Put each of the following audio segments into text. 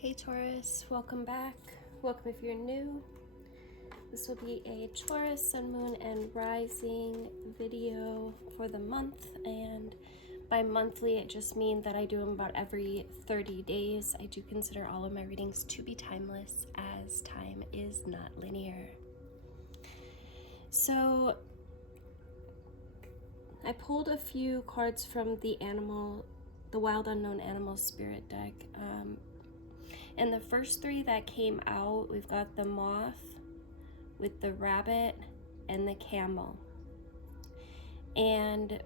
Hey Taurus, welcome back. Welcome if you're new. This will be a Taurus, Sun, Moon, and Rising video for the month. And by monthly, it just means that I do them about every 30 days. I do consider all of my readings to be timeless, as time is not linear. So I pulled a few cards from the Wild Unknown Animal Spirit deck. And the first three that came out, we've got the moth with the rabbit and the camel. And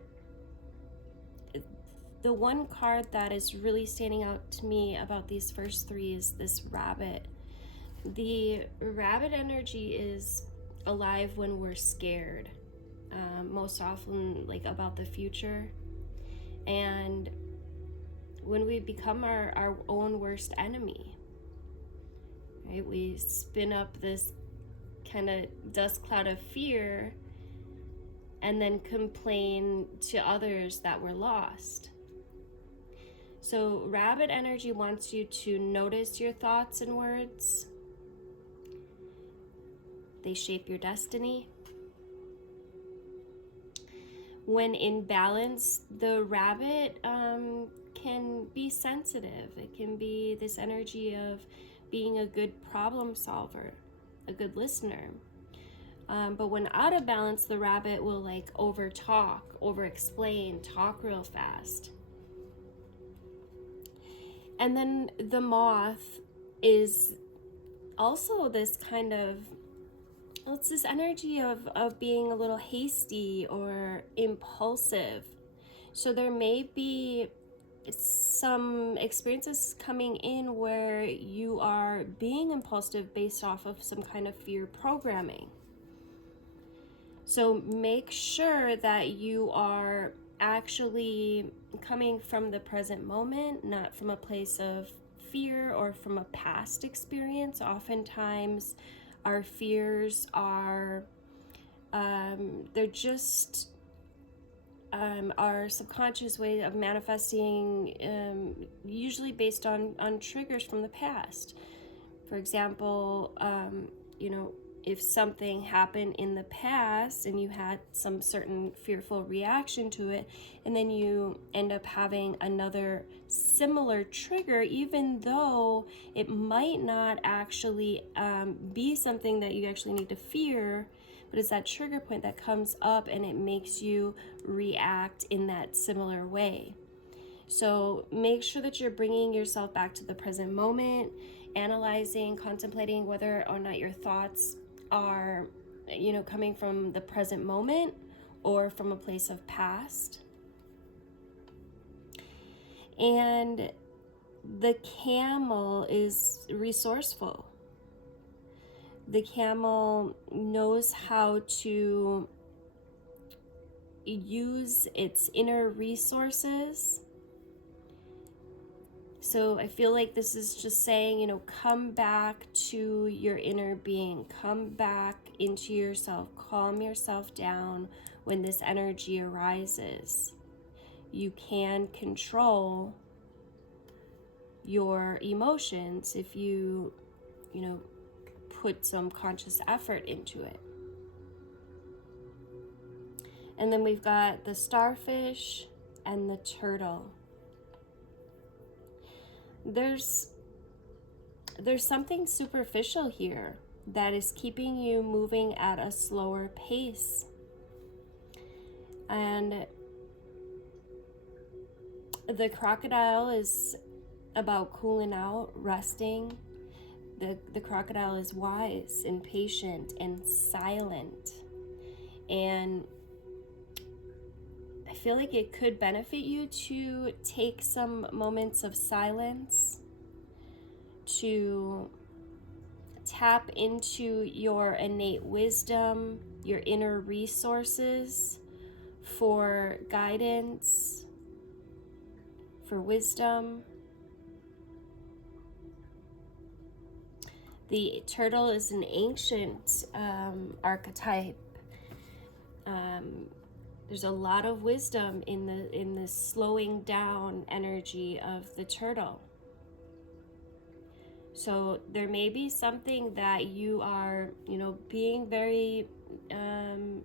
the one card that is really standing out to me about these first three is this rabbit. The rabbit energy is alive when we're scared, most often like about the future. And when we become our own worst enemy, right? We spin up this kind of dust cloud of fear and then complain to others that we're lost. So rabbit energy wants you to notice your thoughts and words. They shape your destiny. When in balance, the rabbit can be sensitive. It can be this energy of being a good problem solver, a good listener. But when out of balance, the rabbit will like over talk, over explain, talk real fast. And then the moth is also this kind of, it's this energy of being a little hasty or impulsive. So there may be some experiences coming in where you are being impulsive based off of some kind of fear programming. So make sure that you are actually coming from the present moment, not from a place of fear or from a past experience. Oftentimes our fears are, they're just our subconscious way of manifesting, usually based on triggers from the past. For example, if something happened in the past and you had some certain fearful reaction to it, and then you end up having another similar trigger, even though it might not actually be something that you actually need to fear, but it's that trigger point that comes up and it makes you react in that similar way. So make sure that you're bringing yourself back to the present moment, analyzing, contemplating whether or not your thoughts are, coming from the present moment or from a place of past. And the camel is resourceful. The camel knows how to use its inner resources. So I feel like this is just saying, come back to your inner being, come back into yourself, calm yourself down when this energy arises. You can control your emotions if you put some conscious effort into it. And then we've got the starfish and the turtle. There's something superficial here that is keeping you moving at a slower pace. And the crocodile is about cooling out, resting. The crocodile is wise and patient and silent. And I feel like it could benefit you to take some moments of silence, to tap into your innate wisdom, your inner resources for guidance, for wisdom. The turtle is an ancient archetype. There's a lot of wisdom in the slowing down energy of the turtle. So there may be something that you are, being very, kind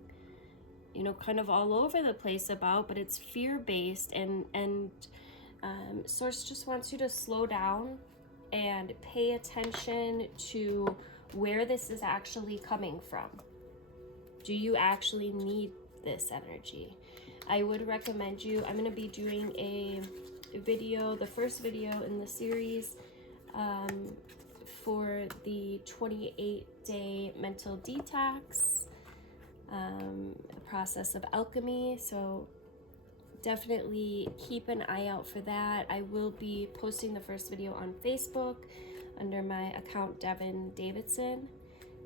of all over the place about, but it's fear-based, and Source just wants you to slow down and pay attention to where this is actually coming from. Do you actually need this energy? I would recommend you, I'm going to be doing a video, the first video in the series, for the 28-day mental detox, process of alchemy. So definitely keep an eye out for that. I will be posting the first video on Facebook under my account Devin Davidson,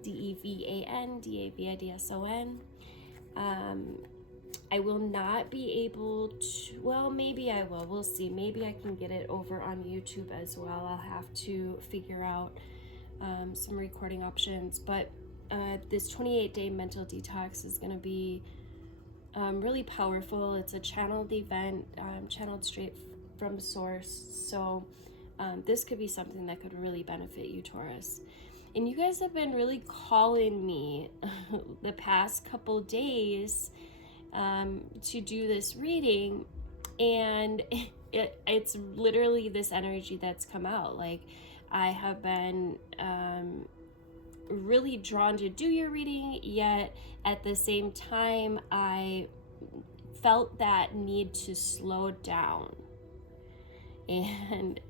DEVAN DAVIDSON. I will not be able to, well, maybe I will, we'll see. Maybe I can get it over on YouTube as well. I'll have to figure out some recording options, but this 28-day mental detox is going to be really powerful. It's a channeled event, channeled straight from source. So this could be something that could really benefit you, Taurus. And you guys have been really calling me the past couple days to do this reading, and it's literally this energy that's come out. Like, I have been really drawn to do your reading, yet at the same time I felt that need to slow down, and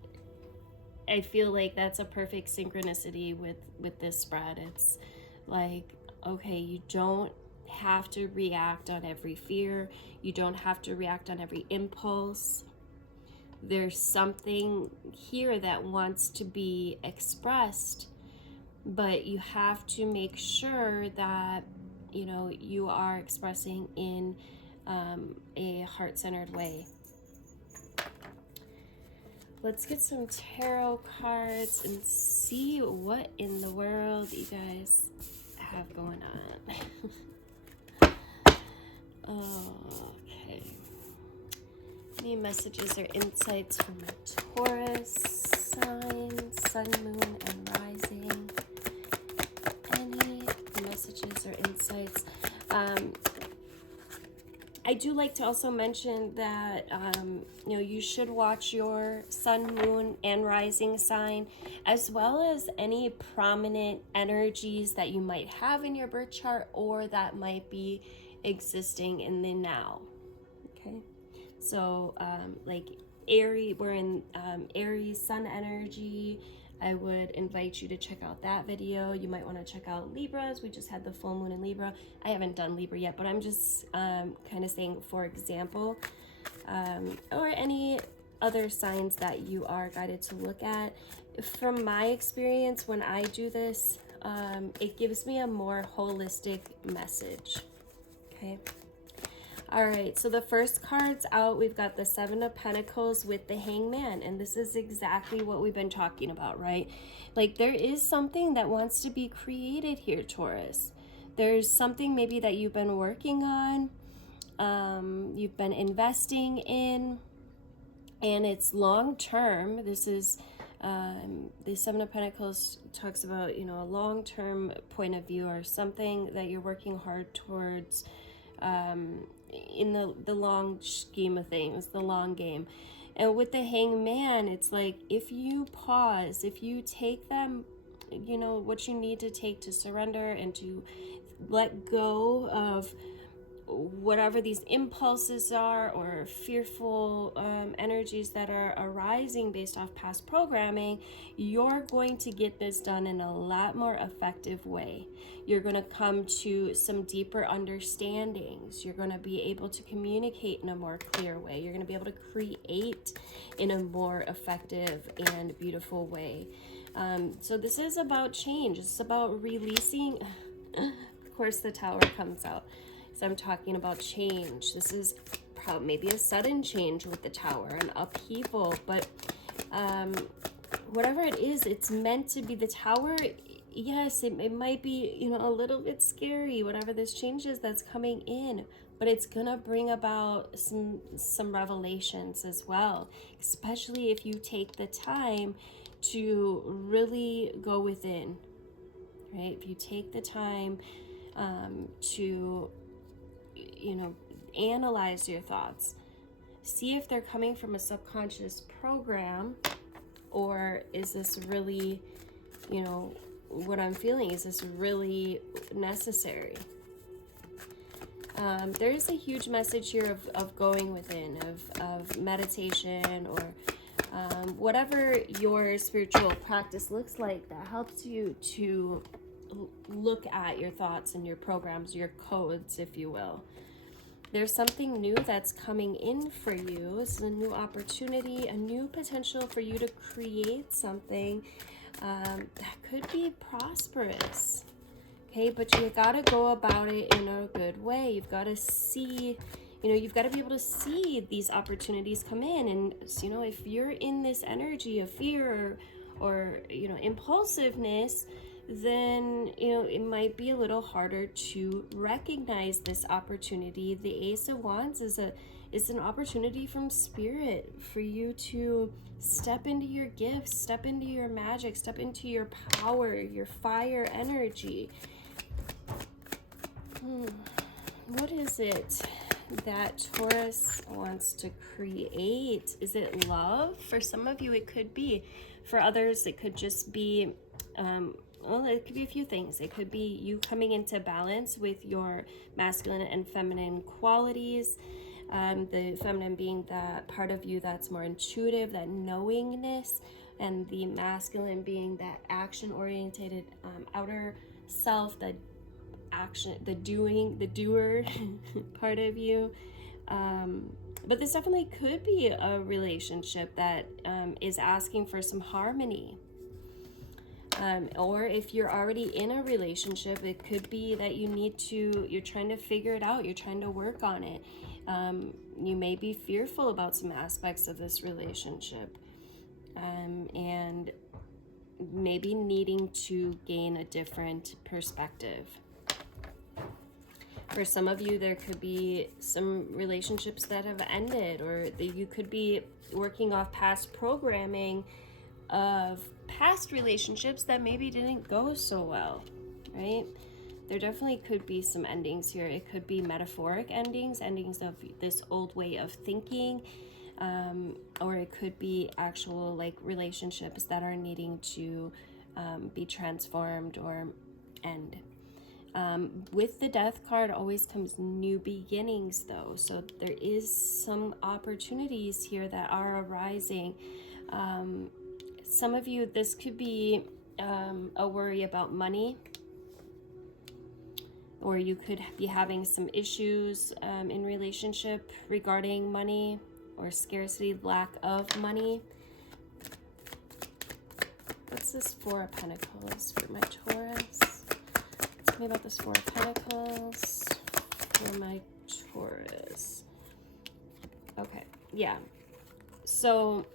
I feel like that's a perfect synchronicity with this spread. It's like, okay, you don't have to react on every fear. You don't have to react on every impulse. There's something here that wants to be expressed, but you have to make sure that, you are expressing in a heart-centered way. Let's get some tarot cards and see what in the world you guys have going on. Okay. Any messages or insights from a Taurus sign, sun, moon, and rising? Any messages or insights? I do like to also mention that, you should watch your sun, moon, and rising sign, as well as any prominent energies that you might have in your birth chart or that might be existing in the now. Okay, so like Aries, we're in Aries sun energy. I would invite you to check out that video. You might want to check out Libras. We just had the full moon in Libra. I haven't done Libra yet, but I'm just kind of saying, for example, or any other signs that you are guided to look at. From my experience, when I do this, it gives me a more holistic message. Okay. All right, so the first card's out. We've got the Seven of Pentacles with the Hangman, and this is exactly what we've been talking about, right? Like, there is something that wants to be created here, Taurus. There's something maybe that you've been working on, you've been investing in, and it's long-term. This is, the Seven of Pentacles talks about, a long-term point of view, or something that you're working hard towards, in the long scheme of things, the long game. And with the Hangman, it's like, if you pause, if you take them, what you need to take to surrender and to let go of whatever these impulses are, or fearful energies that are arising based off past programming, you're going to get this done in a lot more effective way. You're going to come to some deeper understandings. You're going to be able to communicate in a more clear way. You're going to be able to create in a more effective and beautiful way. So this is about change. It's about releasing. Of course, the Tower comes out. So I'm talking about change. This is probably maybe a sudden change with the Tower, an upheaval, but whatever it is, it's meant to be. The Tower, yes, it might be, a little bit scary, whatever this change is that's coming in, but it's gonna bring about some revelations as well, especially if you take the time to really go within, right? If you take the time to, you know, analyze your thoughts, see if they're coming from a subconscious program, or is this really, you know, what I'm feeling, is this really necessary? There is a huge message here of going within, of meditation, or whatever your spiritual practice looks like that helps you to look at your thoughts and your programs, your codes, if you will. There's something new that's coming in for you. It's a new opportunity, a new potential for you to create something that could be prosperous. Okay, but you gotta go about it in a good way. You've got to see, you know, you've got to be able to see these opportunities come in. And, you know, if you're in this energy of fear or you know, impulsiveness, then, you know, it might be a little harder to recognize this opportunity. The Ace of Wands is an opportunity from Spirit for you to step into your gifts, step into your magic, step into your power, your fire energy. What is it that Taurus wants to create? Is it love? For some of you, it could be. For others, it could just be, well, it could be a few things. It could be you coming into balance with your masculine and feminine qualities. The feminine being that part of you that's more intuitive, that knowingness, and the masculine being that action-oriented outer self, that action, the doer part of you. But this definitely could be a relationship that is asking for some harmony. Or if you're already in a relationship, it could be that you're trying to figure it out, you're trying to work on it. You may be fearful about some aspects of this relationship, and maybe needing to gain a different perspective. For some of you, there could be some relationships that have ended, or you could be working off past programming of past relationships that maybe didn't go so well, right? There definitely could be some endings here. It could be metaphoric endings of this old way of thinking, or it could be actual like relationships that are needing to be transformed or end. With the Death card always comes new beginnings, though, so there is some opportunities here that are arising. Some of you, this could be a worry about money, or you could be having some issues in relationship regarding money, or scarcity, lack of money. What's this Four of Pentacles for my Taurus? Tell me about this Four of Pentacles for my Taurus. Okay, yeah. So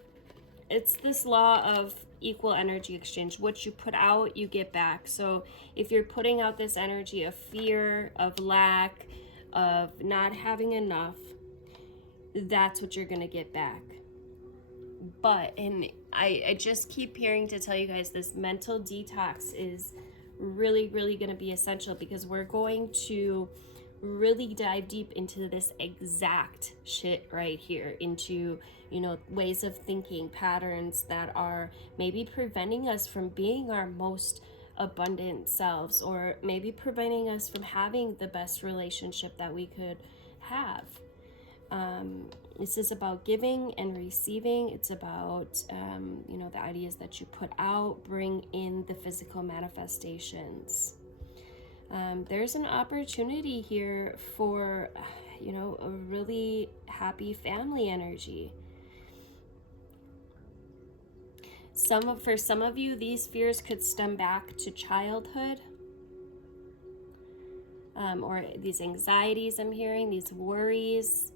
it's this law of equal energy exchange. What you put out, you get back. So if you're putting out this energy of fear, of lack, of not having enough, that's what you're going to get back. But, and I just keep hearing to tell you guys, this mental detox is really going to be essential, because we're going to really dive deep into this exact shit right here, into, you know, ways of thinking, patterns that are maybe preventing us from being our most abundant selves, or maybe preventing us from having the best relationship that we could have. This is about giving and receiving. It's about, you know, the ideas that you put out bring in the physical manifestations. There's an opportunity here for, you know, a really happy family energy. For some of you, these fears could stem back to childhood, or these anxieties I'm hearing, these worries.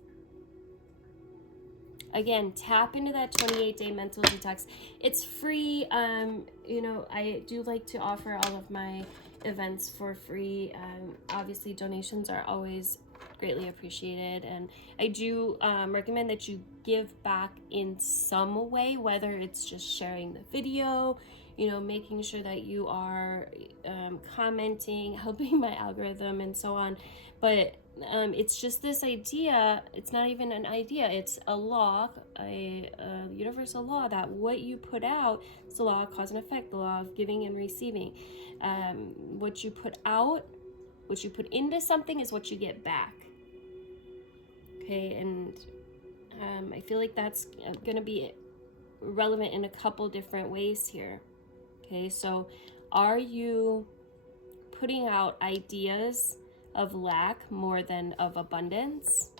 Again, tap into that 28-day mental detox. It's free. You know, I do like to offer all of my events for free. Obviously, donations are always greatly appreciated. And I do recommend that you give back in some way, whether it's just sharing the video, you know, making sure that you are commenting, helping my algorithm and so on. But it's just this idea, it's not even an idea, it's a law, a universal law, that what you put out is the law of cause and effect, the law of giving and receiving. What you put out, what you put into something is what you get back. Okay, and I feel like that's going to be relevant in a couple different ways here. Okay, so are you putting out ideas of lack more than of abundance?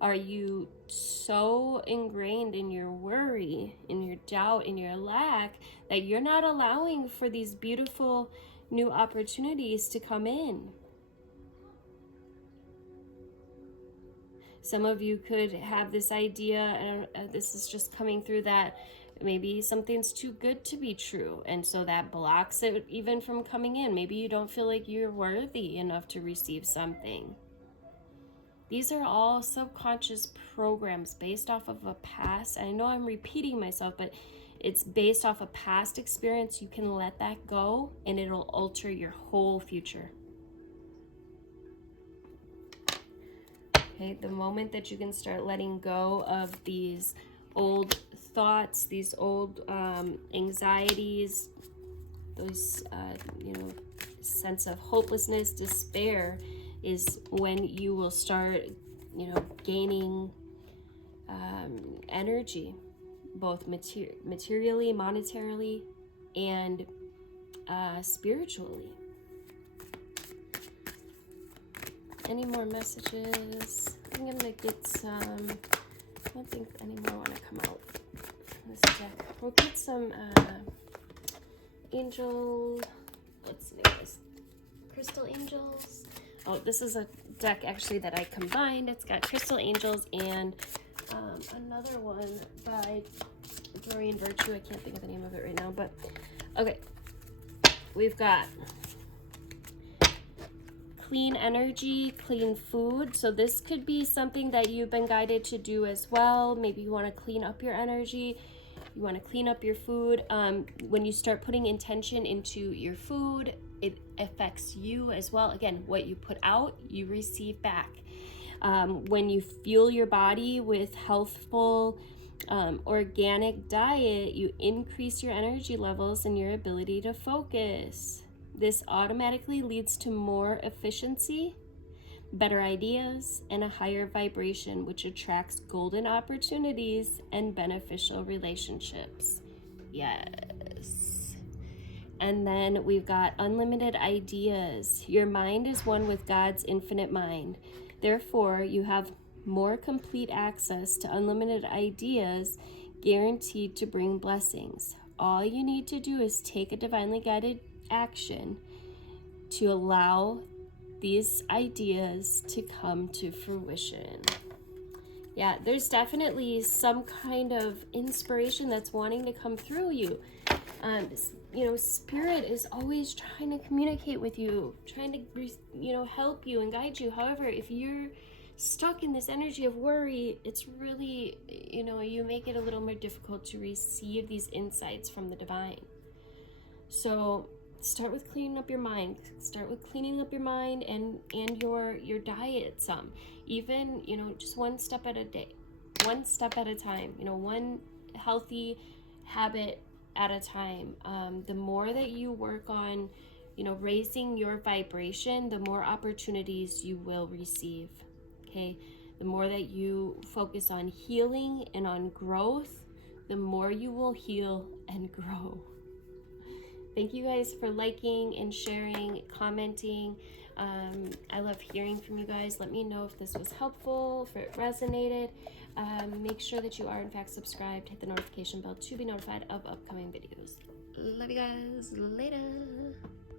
Are you so ingrained in your worry, in your doubt, in your lack, that you're not allowing for these beautiful new opportunities to come in? Some of you could have this idea, and this is just coming through, that maybe something's too good to be true, and so that blocks it even from coming in. Maybe you don't feel like you're worthy enough to receive something. These are all subconscious programs based off of a past. I know I'm repeating myself, but it's based off a past experience. You can let that go and it'll alter your whole future. Okay, the moment that you can start letting go of these old thoughts, these old anxieties, those, sense of hopelessness, despair, is when you will start, gaining energy, both materially, monetarily, and spiritually. Any more messages? I'm gonna get some. I don't think any more want to come out from this deck. We'll get some angel. Let's see this. Crystal angels. Oh, this is a deck actually that I combined. It's got crystal angels and another one by Dorian Virtue. I can't think of the name of it right now, but okay. We've got clean energy, clean food. So this could be something that you've been guided to do as well. Maybe you want to clean up your energy. You want to clean up your food. When you start putting intention into your food, it affects you as well. Again, what you put out, you receive back. When you fuel your body with healthful, organic diet, you increase your energy levels and your ability to focus. This automatically leads to more efficiency, better ideas, and a higher vibration, which attracts golden opportunities and beneficial relationships. Yes. And then we've got unlimited ideas. Your mind is one with God's infinite mind. Therefore, you have more complete access to unlimited ideas, guaranteed to bring blessings. All you need to do is take a divinely guided action to allow these ideas to come to fruition. Yeah, there's definitely some kind of inspiration that's wanting to come through you. Spirit is always trying to communicate with you, trying to, help you and guide you. However, if you're stuck in this energy of worry, it's really, you make it a little more difficult to receive these insights from the divine. So start with cleaning up your mind. Start with cleaning up your mind and your diet some. Even, just one step at a day. One step at a time. One healthy habit at a time. The more that you work on, raising your vibration, the more opportunities you will receive. Okay? The more that you focus on healing and on growth, the more you will heal and grow. Thank you guys for liking and sharing, commenting. I love hearing from you guys. Let me know if this was helpful, if it resonated. Make sure that you are in fact subscribed. Hit the notification bell to be notified of upcoming videos. Love you guys. Later.